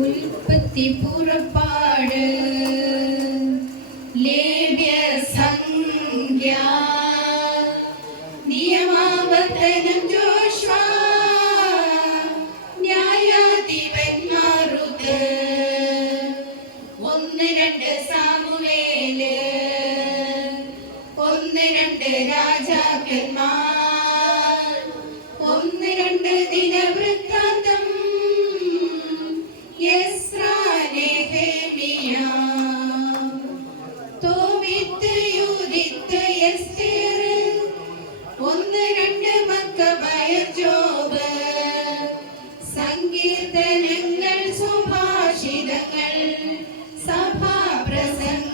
ഉൽപ്പത്തി പുറപ്പാട്. ലേവ്യ സംഖ്യ. നിയമാവർത്തനം രണ്ട് രണ്ട് രാജാക്കന്മാർ. ഒന്ന് രണ്ട് മക്കബയർ ജോബ്. സങ്കീർത്തനങ്ങൾ സുഭാഷിതങ്ങൾ സഭാ പ്രസംഗകനുത്തമഗീതം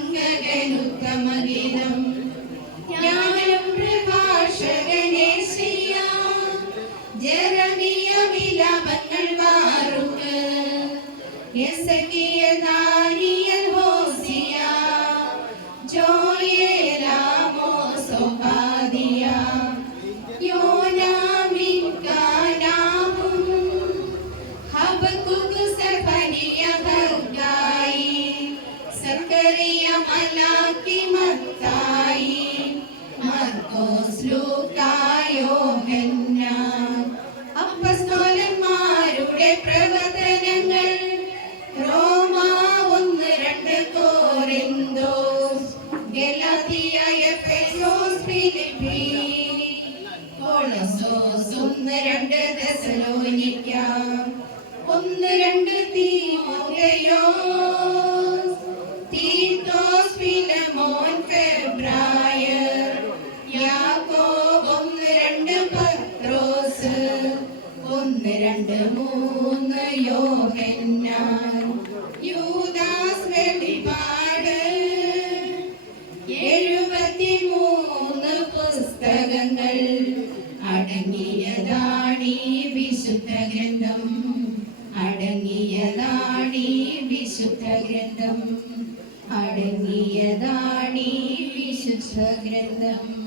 ജ്ഞാനം പ്രഭാഷകനേശയ്യ ജെറമിയ വിലാപങ്ങൾ മാറുക യെസക്കിയ ദാനിയൽ മർക്കോസ് ലൂക്കായോ അപ്പസ്തോലന്മാരുടെ പ്രവർത്തനങ്ങൾ റോമ ഒന്ന് രണ്ട് കോറിന്തോസ് ഗലാത്തിയ എഫെസോസ് ഫിലിപ്പി. കൊളോസോസ് ഒന്ന് രണ്ട് തെസലോനിക്ക. ഒന്ന് രണ്ട് തീമോഥെയോസ് ഒന്ന് രണ്ട് മൂന്ന് യോഹന്നാൻ. യൂദാസ് വെളിപാട്. എഴുപത്തിമൂന്ന് പുസ്തകങ്ങൾ. അടങ്ങിയതാണി വിശുദ്ധ ഗ്രന്ഥം. അടങ്ങിയതാണി വിശുദ്ധ ഗ്രന്ഥം. അടങ്ങിയതാണി വിശുദ്ധ ഗ്രന്ഥം.